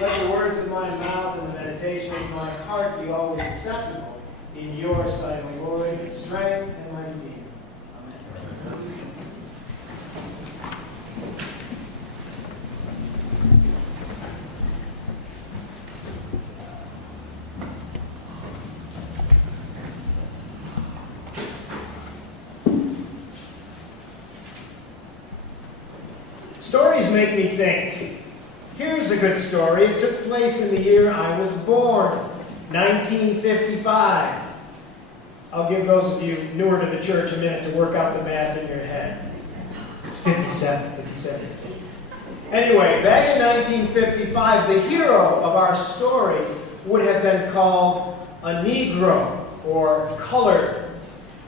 Let the words of my mouth and the meditation of my heart be always acceptable in your sight, O Lord, in strength and my redeemer. Amen. Stories make me think. Here's a good story. It took place in the year I was born, 1955. I'll give those of you newer to the church a minute to work out the math in your head. It's 57. Anyway, back in 1955, the hero of our story would have been called a Negro or colored.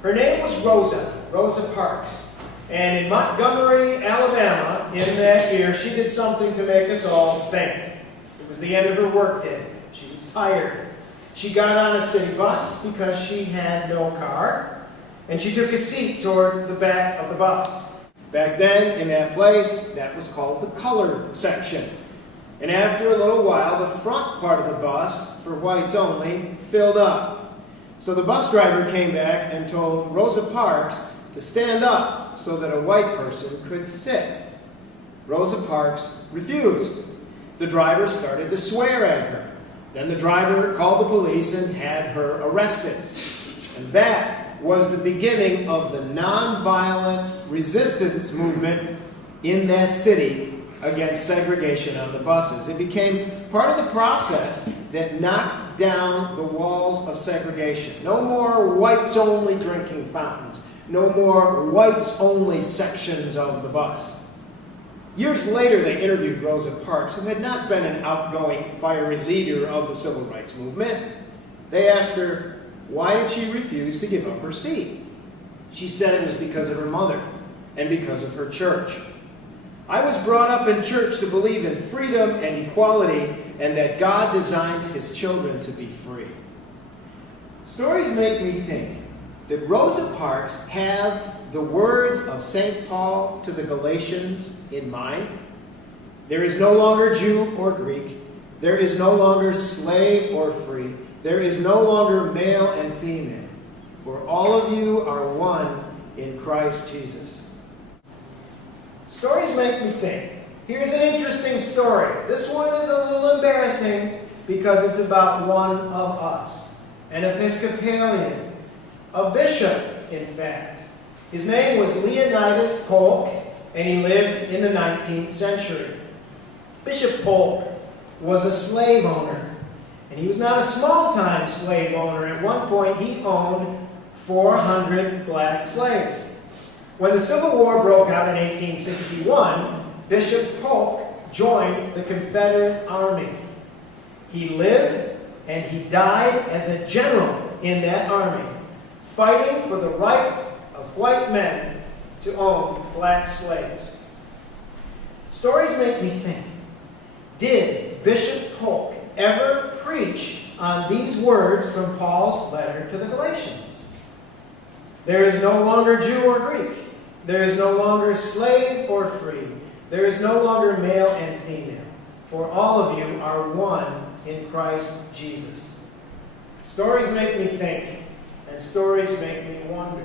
Her name was Rosa Parks. And in Montgomery, Alabama, in that year, she did something to make us all think. It was the end of her workday. She was tired. She got on a city bus because she had no car, and she took a seat toward the back of the bus. Back then, in that place, that was called the colored section. And after a little while, the front part of the bus, for whites only, filled up. So the bus driver came back and told Rosa Parks to stand up so that a white person could sit. Rosa Parks refused. The driver started to swear at her. Then the driver called the police and had her arrested. And that was the beginning of the nonviolent resistance movement in that city against segregation on the buses. It became part of the process that knocked down the walls of segregation. No more whites-only drinking fountains. No more whites-only sections of the bus. Years later, they interviewed Rosa Parks, who had not been an outgoing, fiery leader of the civil rights movement. They asked her, why did she refuse to give up her seat? She said it was because of her mother and because of her church. I was brought up in church to believe in freedom and equality and that God designs his children to be free. Stories make me think that Rosa Parks have the words of St. Paul to the Galatians in mind. There is no longer Jew or Greek. There is no longer slave or free. There is no longer male and female. For all of you are one in Christ Jesus. Stories make me think. Here's an interesting story. This one is a little embarrassing because it's about one of us, an Episcopalian. A bishop, in fact. His name was Leonidas Polk, and he lived in the 19th century. Bishop Polk was a slave owner, and he was not a small-time slave owner. At one point, he owned 400 black slaves. When the Civil War broke out in 1861, Bishop Polk joined the Confederate Army. He lived and he died as a general in that army, fighting for the right of white men to own black slaves. Stories make me think, did Bishop Polk ever preach on these words from Paul's letter to the Galatians? There is no longer Jew or Greek. There is no longer slave or free. There is no longer male and female. For all of you are one in Christ Jesus. Stories make me think. And stories make me wonder.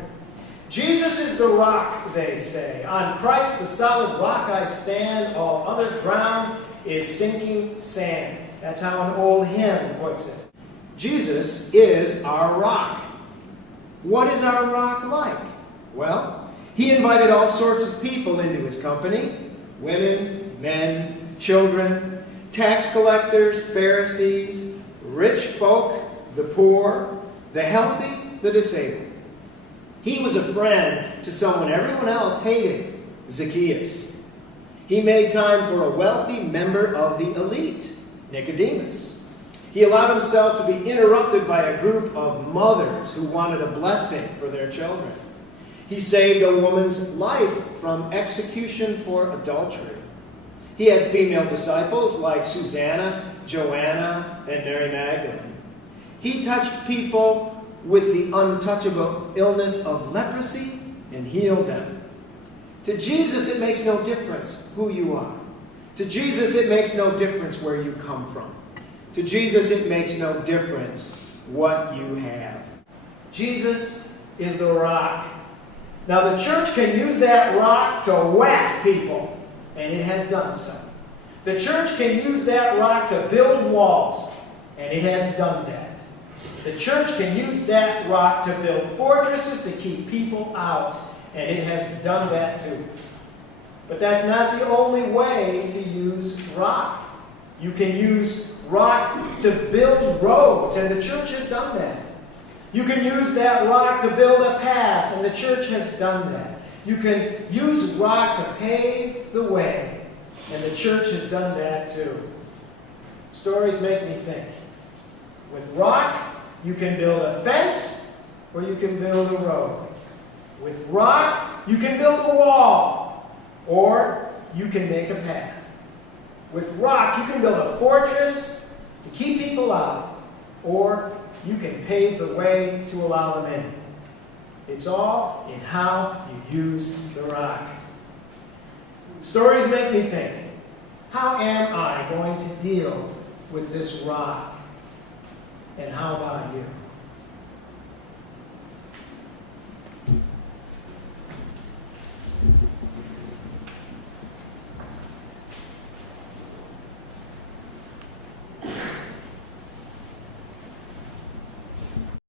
Jesus is the rock, they say. On Christ, the solid rock I stand. All other ground is sinking sand. That's how an old hymn puts it. Jesus is our rock. What is our rock like? Well, he invited all sorts of people into his company. Women, men, children, tax collectors, Pharisees, rich folk, the poor, the healthy, the disabled. He was a friend to someone everyone else hated, Zacchaeus. He made time for a wealthy member of the elite, Nicodemus. He allowed himself to be interrupted by a group of mothers who wanted a blessing for their children. He saved a woman's life from execution for adultery. He had female disciples like Susanna, Joanna, and Mary Magdalene. He touched people with the untouchable illness of leprosy and healed them. To Jesus, it makes no difference who you are. To Jesus, it makes no difference where you come from. To Jesus, it makes no difference what you have. Jesus is the rock. Now, the church can use that rock to whack people, and it has done so. The church can use that rock to build walls, and it has done that. The church can use that rock to build fortresses to keep people out, and it has done that too. But that's not the only way to use rock. You can use rock to build roads, and the church has done that. You can use that rock to build a path, and the church has done that. You can use rock to pave the way, and the church has done that too. Stories make me think. With rock, you can build a fence, or you can build a road. With rock, you can build a wall, or you can make a path. With rock, you can build a fortress to keep people out, or you can pave the way to allow them in. It's all in how you use the rock. Stories make me think, how am I going to deal with this rock? And how about you?